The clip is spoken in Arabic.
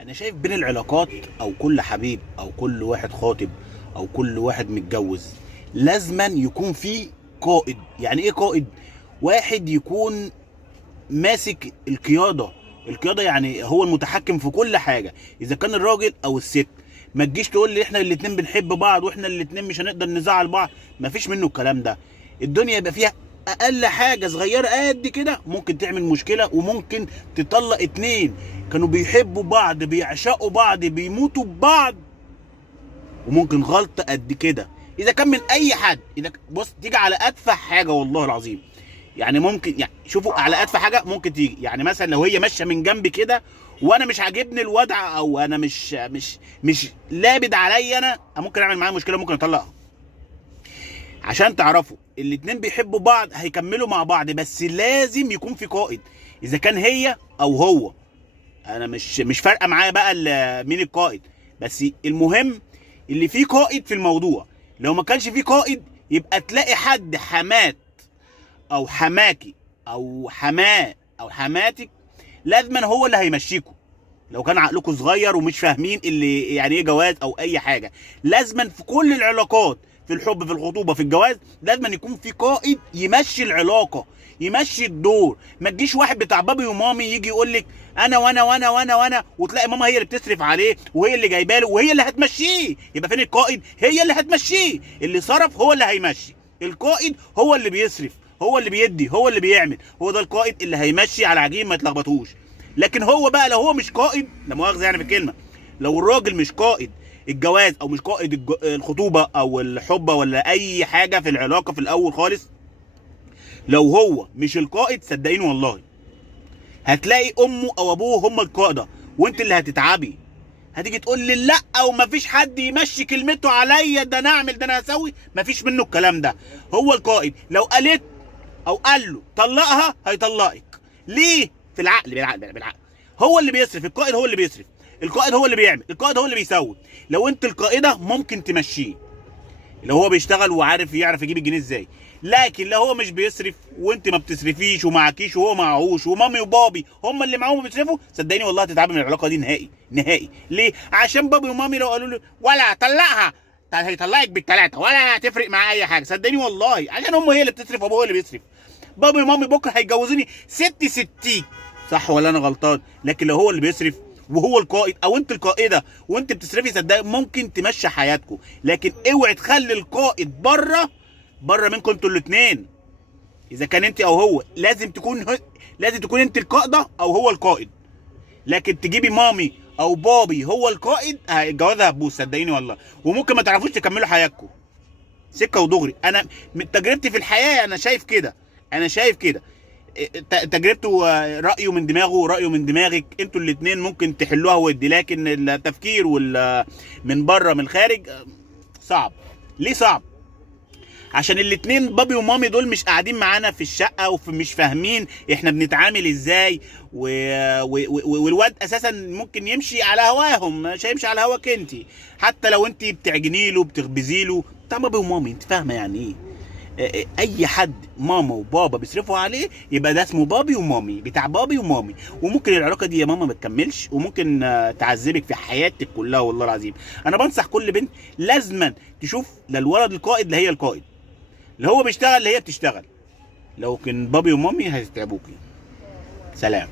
انا شايف بين العلاقات او كل حبيب او كل واحد خاطب او كل واحد متجوز لازما يكون في قائد. يعني ايه قائد؟ واحد يكون ماسك القيادة. القيادة يعني هو المتحكم في كل حاجة، اذا كان الراجل او الست. ما تجيش تقول لي احنا الاتنين بنحب بعض واحنا الاتنين مش هنقدر نزعل بعض، مفيش منه الكلام ده. الدنيا يبقى فيها اقل حاجة صغيرة قد كده ممكن تعمل مشكلة، وممكن تطلق اتنين كانوا بيحبوا بعض بيعشقوا بعض بيموتوا ببعض، وممكن غلطة قد كده اذا كان من اي حد. اذا بص تيجي على ادفع حاجة والله العظيم، يعني ممكن يعني شوفوا على ادفع حاجه ممكن تيجي، يعني مثلا لو هي ماشيه من جنبي كده وانا مش عاجبني الوضع او انا مش لابد عليا، انا ممكن اعمل معاها مشكله، ممكن اطلقها. عشان تعرفوا الاتنين بيحبوا بعض هيكملوا مع بعض، بس لازم يكون في قائد، اذا كان هي او هو. انا مش فارقه معايا بقى مين القائد، بس المهم اللي فيه قائد في الموضوع. لو ما كانش فيه قائد يبقى تلاقي حد حمات او حماكي او حماه او حماتك لازما هو اللي هيمشيكوا. لو كان عقلكم صغير ومش فاهمين اللي يعني ايه جواز او اي حاجه، لازما في كل العلاقات، في الحب في الخطوبه في الجواز، لازما يكون في قائد يمشي العلاقه، يمشي الدور. ما تجيش واحد بتاع بابي ومامي يجي يقول لك انا وانا وانا وانا وانا، وتلاقي ماما هي اللي بتصرف عليه وهي اللي جايبه له وهي اللي هتمشيه. يبقى فين القائد؟ هي اللي هتمشيه. اللي صرف هو اللي هيمشي، القائد هو اللي بيصرف، هو اللي بيدي، هو اللي بيعمل، هو ده القائد اللي هيمشي على عجين ما يتلخبطوش. لكن هو بقى لو هو مش قائد، لا مؤاخذه يعني في الكلمه، لو الراجل مش قائد الجواز او مش قائد الخطوبه او الحب ولا اي حاجه في العلاقه في الاول خالص، لو هو مش القائد صدقيني والله هتلاقي امه او ابوه هم القاده، وانت اللي هتتعبي. هتيجي تقول لي لا ومفيش حد يمشي كلمته عليا، ده انا اعمل ده انا هسوي، مفيش منه الكلام ده. هو القائد، لو قالت او قال له طلقها هيطلقك. ليه؟ في العقل، بالعقل. هو اللي بيصرف، القائد هو اللي بيصرف، القائد هو اللي بيعمل، القائد هو اللي بيسوي. لو انت القائده ممكن تمشيه لو هو بيشتغل وعارف يعرف يجيب الجنيه ازاي. لكن لو هو مش بيصرف وانت ما بتصرفيش ومعكيش وهو معهوش ومامي وبابي هم اللي معاهم بيصرفوا، صدقيني والله هتتعبي من العلاقه دي نهائي نهائي. ليه؟ عشان بابي ومامي لو قالوا له ولا طلقها هيطلقك بالثلاثه ولا هتفرق معاه اي حاجه، صدقيني والله، عشان هم هي اللي بتصرف وابوه هو اللي بيصرف. بابي ومامي بكره هيجوزوني ستي، صح ولا انا غلطان؟ لكن لو هو اللي بيصرف وهو القائد او انت القائده وانت بتصرفي، صدق ممكن تمشي حياتكم. لكن اوعي تخلي القائد بره منكم انتوا الاثنين. اذا كان انت او هو لازم تكون انت القائده او هو القائد. لكن تجيبي مامي او بابي هو القائد، الجواز هتبوظ صدقيني والله، وممكن ما تعرفوش تكملوا حياتكم. سكه ودغري، انا من تجربتي في الحياه انا شايف كده، انا شايف كده. تجربته رايه من دماغه ورأيه من دماغك، انتوا الاثنين ممكن تحلوها ودي. لكن التفكير من بره من الخارج صعب. ليه صعب؟ عشان الاثنين بابي ومامي دول مش قاعدين معانا في الشقه ومش فاهمين احنا بنتعامل ازاي والواد اساسا ممكن يمشي على هواهم، مش هيمشي على هواك انت. حتى لو انت بتعجني له بتخبزي له بتاع بابي ومامي، انت فاهمه يعني ايه؟ اي حد ماما وبابا بيصرفوا عليه يبقى ده اسمه بابي ومامي، بتاع بابي ومامي. وممكن العلاقه دي يا ماما ما تكملش، وممكن تعذبك في حياتك كلها والله العظيم. انا بنصح كل بنت لازما تشوف للولد القائد اللي هي القائد، اللي هو بيشتغل اللي هي بتشتغل. لو كان بابي ومامي هتتعبوكي. سلام.